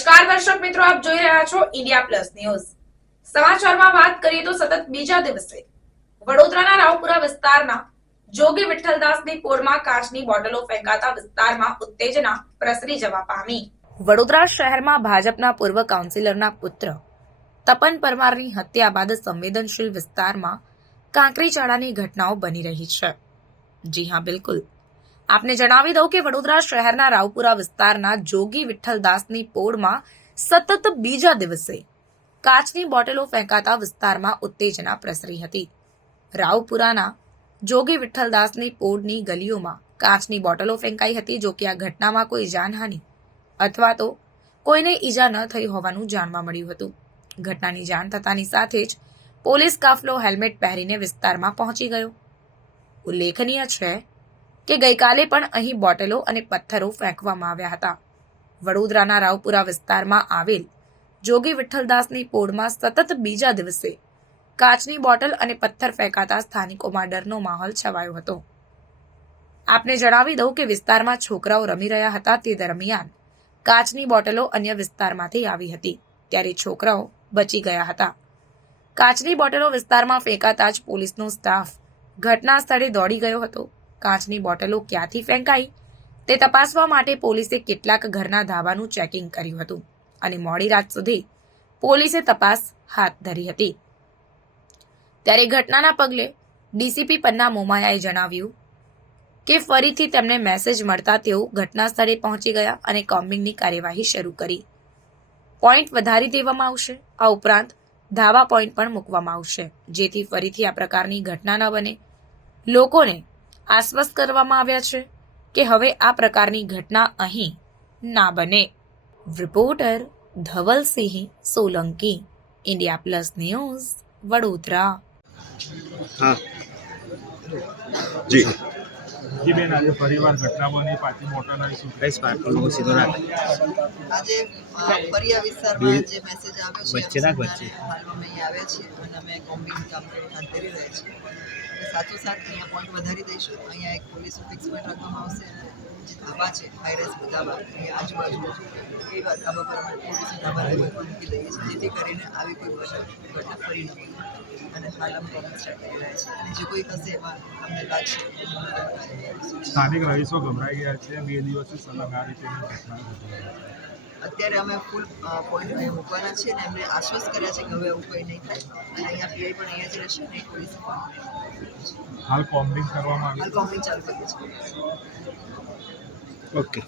નમસ્કાર દર્શક મિત્રો, આપ જોઈ રહ્યા છો ઇન્ડિયા પ્લસ ન્યૂઝ। સમાચારમાં વાત કરીએ તો સતત બીજા દિવસે વડોદરાના રાવપુરા વિસ્તારના જોગી વિઠ્ઠલદાસની પોળમાં કાચની બોટલો ફેંકાતા વિસ્તારમાં ઉત્તેજના પ્રસરી જવા પામી। વડોદરા શહેરમાં ભાજપના પૂર્વ કાઉન્સિલરના પુત્ર તપન પરમારની હત્યા બાદ સંવેદનશીલ વિસ્તારમાં કાંકરીચાળાની ઘટનાઓ બની રહી છે। જી હા, બિલકુલ, આપને જણાવી દઉં કે વડોદરા શહેરના રાવપુરા વિસ્તારના જોગી વિઠ્ઠલદાસની પોળમાં સતત બીજા દિવસે કાચની બોટલો ફેંકાતા વિસ્તારમાં ઉત્તેજના પ્રસરી હતી। રાવપુરાના જોગી વિઠ્ઠલદાસની પોળની ગલીઓમાં કાચની બોટલો ફેંકાઈ હતી। જો કે આ ઘટનામાં કોઈ જાનહાનિ અથવા તો કોઈને ઈજા ન થઈ હોવાનું જાણવા મળ્યું હતું। ઘટનાની જાણ થતાની સાથે જ પોલીસ કાફલો હેલ્મેટ પહેરીને વિસ્તારમાં પહોંચી ગયો। ઉલ્લેખનીય છે કે ગઈકાલે પણ અહીં બોટલો અને પથ્થરો ફેંકવામાં આવ્યા હતા। વડોદરાના રાવપુરા વિસ્તારમાં આવેલ જોગી વિઠ્ઠલદાસની પોળમાં સતત બીજા દિવસે કાચની બોટલ અને પથ્થર ફેંકાતા સ્થાનિકોમાં ડરનો માહોલ છવાયો હતો। આપને જણાવી દઉં કે વિસ્તારમાં છોકરાઓ રમી રહ્યા હતા તે દરમિયાન કાચની બોટલો અન્ય વિસ્તારમાંથી આવી હતી, ત્યારે છોકરાઓ બચી ગયા હતા। કાચની બોટલો વિસ્તારમાં ફેંકાતા જ પોલીસનો સ્ટાફ ઘટના સ્થળે દોડી ગયો હતો। કાચની બોટલો ક્યાંથી ફેંકાઈ તે તપાસવા માટે પોલીસે કેટલાક ઘરના ધાબાનું ચેકિંગ કર્યું હતું અને મોડી રાત સુધી પોલીસે તપાસ હાથ ધરી હતી। ત્યારે ઘટનાના પગલે ડીસીપી પન્ના મોમાયાએ જણાવ્યું કે ફરીથી તેમને મેસેજ મળતા તેઓ ઘટના સ્થળે પહોંચી ગયા અને કોમ્બિંગની કાર્યવાહી શરૂ કરી। પોઈન્ટ વધારી દેવામાં આવશે। આ ઉપરાંત ધાવા પોઈન્ટ પણ મૂકવામાં આવશે, જેથી ફરીથી આ પ્રકારની ઘટના ન બને। લોકોને આશ્વસ્ત કરવામાં આવ્યા છે કે હવે આ પ્રકારની ઘટના અહીં ના બને। Reporter Dhavalsinh Solanki, India plus news, Vadodara. हाँ जी जी बेन, आज परिवार घटना बनी पार्टी मोटर नहीं सुन कई स्पार्कल लोग सीधो राख આજે ફરિયા વિસ્તારમાં જે મેસેજ આવ્યો છે વચ્ચેના જ વચ્ચે. હાલમાં અમે અહીં આવ્યા છીએ અને અમે કોમ્બિંગ કામ હાથ ધરી રહ્યા છીએ અને સાથોસાથ અહીંયા પોઈન્ટ વધારી દઈશું। અહીંયા એક પોલીસ ફિક્સ પોઈન્ટ રાખવામાં આવશે અને જે ધાબા છે હાઈરેસ ધાબા અહીંયા આજુબાજુ એ ધાબા પર અમે પોલીસ ધાબા લેવલ પર મૂકી દઈએ છીએ, જેથી કરીને આવી કોઈ ઘટના ફરી ન બને। અને હાલ અમે કોમ્બિંગ સ્ટાર્ટ કરી રહ્યા છીએ અને જે કોઈ હશે એમાં અમને લાગશે એનું અમે કાર્યવાહી કરીશું। સ્થાનિક રહીશો ગભરાઈ ગયા છે। 2 દિવસથી સલગ આ રીતેની ઘટના ઘટી રહી છે। અત્યારે અમે ફૂલ પોઈન્ટ અહીંયા મૂકવાના છીએ અને એમને આશ્વસ્ત કર્યા છે કે હવે એવું કંઈ નહીં થાય અને અહીંયા પીઆઈ પણ અહીંયા જ રહેશે અને પોલીસ પણ હાલ કોમ્બિંગ કરવામાં હાલ આવી કોમ્બિંગ ચાલુ કરીએ છીએ। ओके